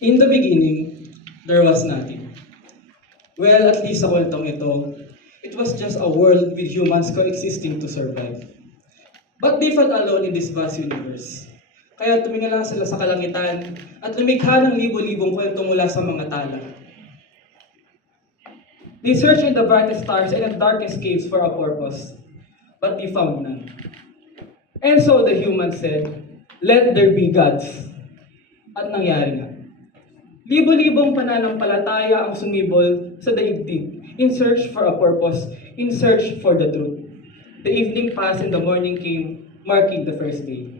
In the beginning, there was nothing. Well, at least sa kwentong ito, it was just a world with humans coexisting to survive. But they felt alone in this vast universe. Kaya tumingala lang sila sa kalangitan at lumikha ng libo-libong kwento mula sa mga tala. They searched in the brightest stars and the darkest caves for a purpose, but they found none. And so the humans said, "Let there be gods." At nangyari nga. Libo-libong pananampalataya ang sumibol sa daigdig in search for a purpose, in search for the truth. The evening passed and the morning came, marking the first day.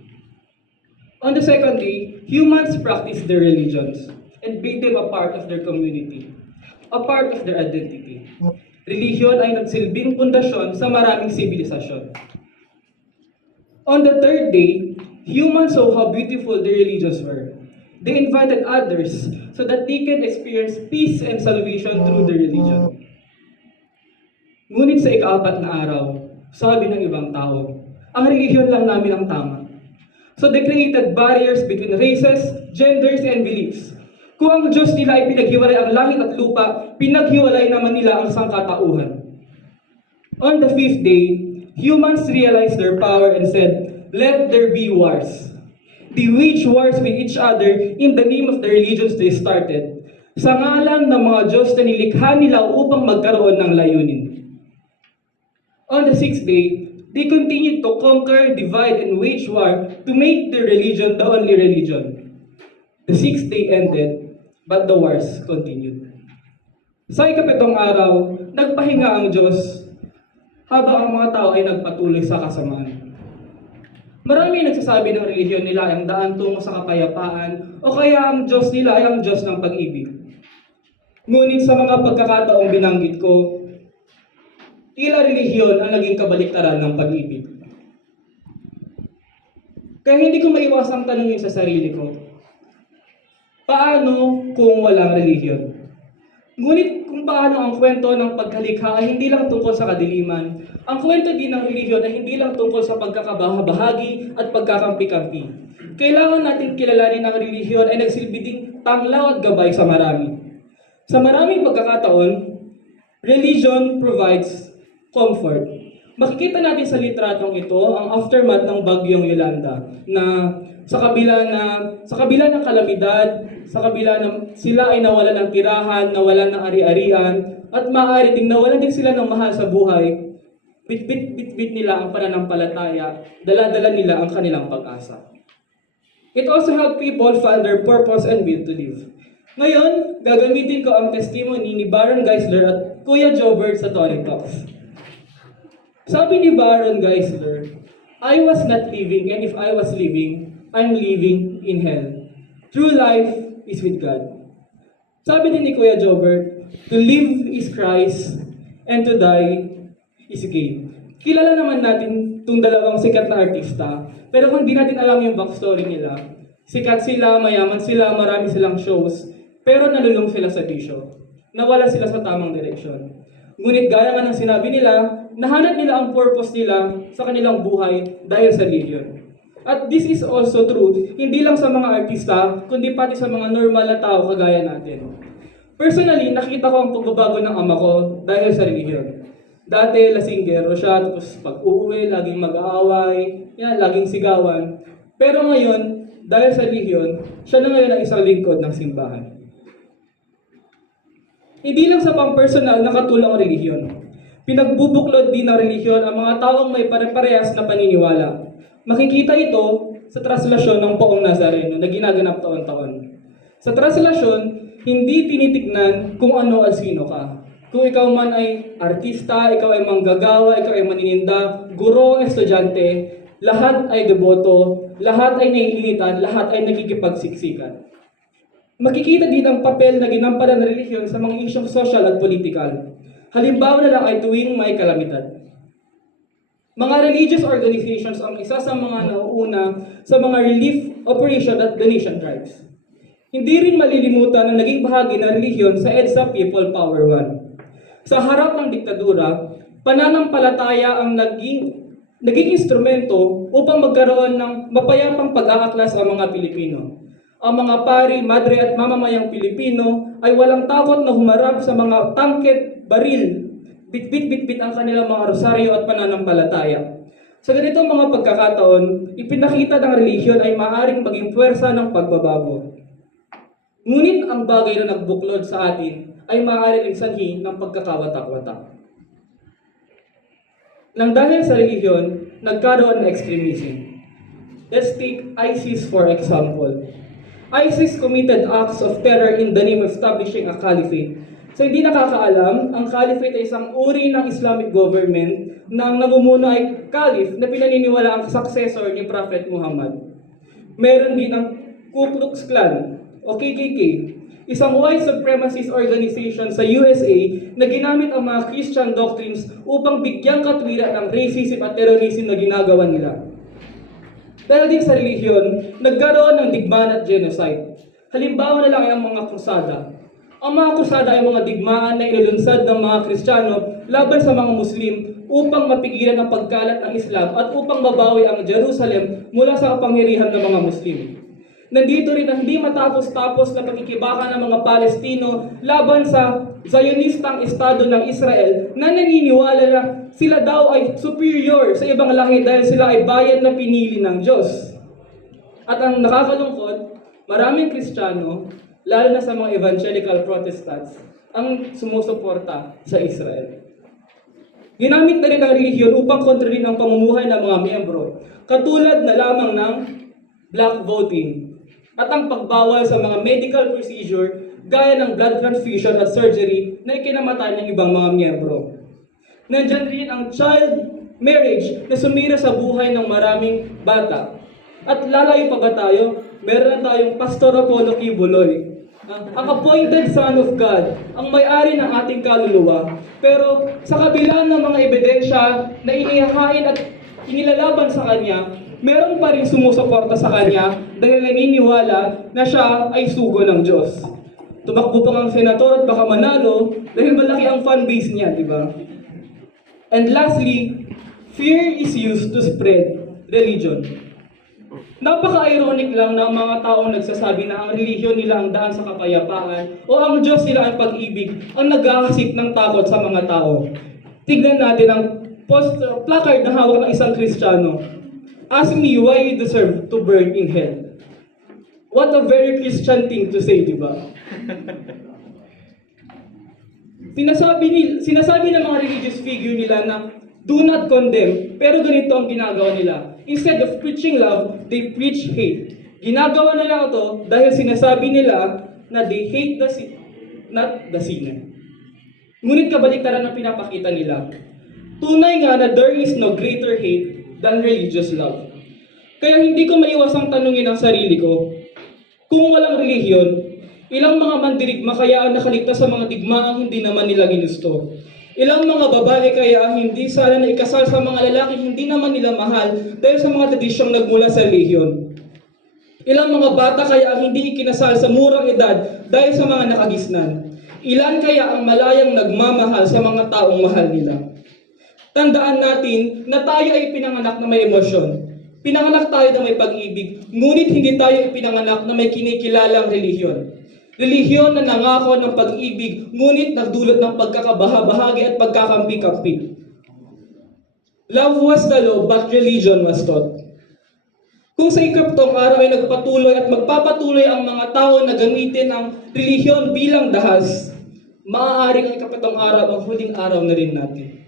On the second day, humans practiced their religions and made them a part of their community, a part of their identity. Religion ay nagsilbing pundasyon sa maraming sibilisasyon. On the third day, humans saw how beautiful their religions were. They invited others so that they can experience peace and salvation through their religion. Ngunit sa ika-4 na araw, sabi ng ibang tao, ang relihiyon lang namin ang tama. So they created barriers between races, genders, and beliefs. Kung ang Diyos nila ay pinaghiwalay ang langit at lupa, pinaghiwalay naman nila ang sangkatauhan. On the fifth day, humans realized their power and said, "Let there be wars." They waged wars with each other in the name of the religions they started, sa ngalan ng mga Diyos na nilikha nila upang magkaroon ng layunin. On the sixth day, they continued to conquer, divide, and wage war to make their religion the only religion. The sixth day ended, but the wars continued. Sa ikapitong araw, nagpahinga ang Diyos habang ang mga tao ay nagpatuloy sa kasamaan. Marami nagsasabi ng relihiyon nila ay ang daan tungo sa kapayapaan o kaya ang Diyos nila ay ang Diyos ng pag-ibig. Ngunit sa mga pagkakataong binanggit ko, tila relihiyon ang naging kabaliktaran ng pag-ibig. Kaya hindi ko maiwasang tanungin sa sarili ko, paano kung walang relihiyon? Ngunit kung paano ang kwento ng pagkalikha ay hindi lang tungkol sa kadiliman, ang kwento din ng relihiyon ay hindi lang tungkol sa pagkakabahagi at pagkakampi-kampi. Kailangan natin kilalanin ang relihiyon ay nagsilbi ding tanglaw at gabay sa marami. Sa maraming pagkakataon, religion provides comfort. Makikita natin sa litratong ito ang aftermath ng bagyong Yolanda na sa kabila ng kalamidad, sa kabila ng sila ay nawalan ng tirahan, nawalan ng ari-arian, at maaari ding nawalan din sila ng mahal sa buhay, bit nila ang pananampalataya, dala-dala nila ang kanilang pag-asa. It also helped people find their purpose and will to live. Ngayon, gagamitin ko ang testimony ni Baron Geisler at Kuya Jobert sa Tony Talks. Sabi ni Baron Geisler, "I was not living, and if I was living, I'm living in hell. True life is with God." Sabi din ni Kuya Jobert, "To live is Christ, and to die is gain." Kilala naman natin itong dalawang sikat na artista, pero kung di natin alam yung backstory nila, sikat sila, mayaman sila, marami silang shows, pero nalulung sila sa bisyo. Nawala sila sa tamang direksyon. Ngunit gaya nga ng sinabi nila, nahanap nila ang purpose nila sa kanilang buhay dahil sa religion. At this is also true, hindi lang sa mga artista, kundi pati sa mga normal na tao kagaya natin. Personally, nakita ko ang pagbabago ng ama ko dahil sa religion. Dati, lasinggero siya, tapos pag uuwi, laging mag-aaway, laging sigawan. Pero ngayon, dahil sa religion, siya na ngayon ang isang lingkod ng simbahan. Hindi lang sa pang-personal nakatulong ang relihiyon. Pinagbubuklod din ng relihiyon ang mga taong may pare-parehas na paniniwala. Makikita ito sa translasyon ng Poong Nazareno na ginaganap taon-taon. Sa translasyon, hindi tinitignan kung ano at sino ka. Kung ikaw man ay artista, ikaw ay manggagawa, ikaw ay manininda, guro, estudyante, lahat ay deboto, lahat ay naiinitan, lahat ay nakikipagsiksikan. Makikita din ang papel na ginampanan ng relihiyon sa mga isyong social at politikal. Halimbawa na lang ay tuwing may kalamidad. Mga religious organizations ang isa sa mga nauuna sa mga relief operation at donation drives. Hindi rin malilimutan na naging bahagi ng relihiyon sa EDSA People Power 1. Sa harap ng diktadura, pananampalataya ang naging instrumento upang magkaroon ng mapayapang pag-aaklas ang mga Pilipino. Ang mga pari, madre at mamamayang Pilipino ay walang takot na humarap sa mga tangket, baril, bitbit-bitbit ang kanilang mga rosaryo at pananampalataya. Sa ganitong mga pagkakataon, ipinakita ng relihiyon ay maaaring maging puwersa ng pagbabago. Ngunit ang bagay na nagbuklod sa atin ay maaaring sanhi ng pagkakawatak-watak. Nang dahil sa relihiyon, nagkaroon ng extremism. Let's take ISIS for example. ISIS committed acts of terror in the name of establishing a caliphate. Sa hindi nakakaalam, ang caliphate ay isang uri ng Islamic government na ang namumuno ay caliph na pinaniniwala ang successor ni Prophet Muhammad. Meron din ang Ku Klux Klan o KKK, isang white supremacist organization sa USA na ginamit ang mga Christian doctrines upang bigyang katwiran ng racism at terrorism na ginagawa nila. Dahil din sa relihiyon, nagkaroon ng digmaan at genocide. Halimbawa na lang ay ang mga krusada. Ang mga krusada ay mga digmaan na inulunsad ng mga Kristiyano laban sa mga Muslim upang mapigilan ang pagkalat ng Islam at upang mabawi ang Jerusalem mula sa kapangyarihan ng mga Muslim. Nandito rin ang hindi matapos-tapos na pagkikibaka ng mga Palestino laban sa Zionistang Estado ng Israel na naniniwala na sila daw ay superior sa ibang lahi dahil sila ay bayan na pinili ng Diyos. At ang nakakalungkot, maraming Kristiyano, lalo na sa mga evangelical Protestants, ang sumusuporta sa Israel. Ginamit na rin ang relihiyon upang kontrolin ang pamumuhay ng mga miyembro, katulad na lamang ng black voting at ang pagbawal sa mga medical procedure gaya ng blood transfusion at surgery na ikinamatay ng ibang mga miyembro. Nandiyan rin ang child marriage na sumira sa buhay ng maraming bata. At lalayo pa ba tayo? Meron na tayong Pastor Apollo Kibuloy, ang appointed son of God, ang may-ari ng ating kaluluwa. Pero sa kabila ng mga ebidensya na inihahain at inilalaban sa kanya, meron pa rin sumusuporta sa kanya dahil naniniwala na siya ay sugo ng Diyos. Tumakbo pa ang senador at baka manalo dahil malaki ang fan base niya, di ba? And lastly, fear is used to spread religion. Napaka-ironic lang ng mga taong nagsasabi na ang relihiyon nila ang daan sa kapayapaan o ang Diyos nila ang pag-ibig ang naghahasik ng takot sa mga tao. Tignan natin ang placard na hawak ng isang Kristiyano. Ask me why you deserve to burn in hell. What a very Christian thing to say, di ba? Sinasabi ng mga religious figure nila na do not condemn, pero ganito ang ginagawa nila. Instead of preaching love, they preach hate. Ginagawa nila ito dahil sinasabi nila na they hate not the sinner. Ngunit kabaliktaran ang pinapakita nila. Tunay nga na there is no greater hate than religious love. Kaya hindi ko maiwasang tanungin ang sarili ko, kung walang relihiyon, ilang mga mandirigma kaya ang nakaligtas sa mga digmaang hindi naman nila ginusto? Ilang mga babae kaya hindi sana na ikasal sa mga lalaki hindi naman nila mahal dahil sa mga tradisyong nagmula sa relihiyon? Ilang mga bata kaya hindi ikinasal sa murang edad dahil sa mga nakagisnan? Ilan kaya ang malayang nagmamahal sa mga taong mahal nila? Tandaan natin na tayo ay pinanganak na may emosyon. Pinanganak tayo na may pag-ibig, ngunit hindi tayo ipinanganak na may kinikilalang relihiyon. Relihiyon na nangako ng pag-ibig, ngunit nagdulot ng pagkakabahabahagi at pagkakampi-kampi. Love was the law, but religion was taught. Kung sa ikaptong araw ay nagpatuloy at magpapatuloy ang mga tao na gamitin ang relihiyon bilang dahas, maaaring ang ikapitong araw ang huling araw na rin natin.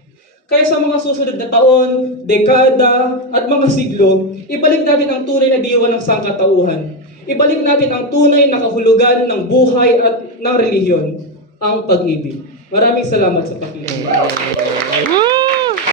Kaya sa mga susunod na taon, dekada, at mga siglo, ibalik natin ang tunay na diwa ng sangkatauhan. Ibalik natin ang tunay na kahulugan ng buhay at ng relihiyon, ang pag-ibig. Maraming salamat sa pakikinig.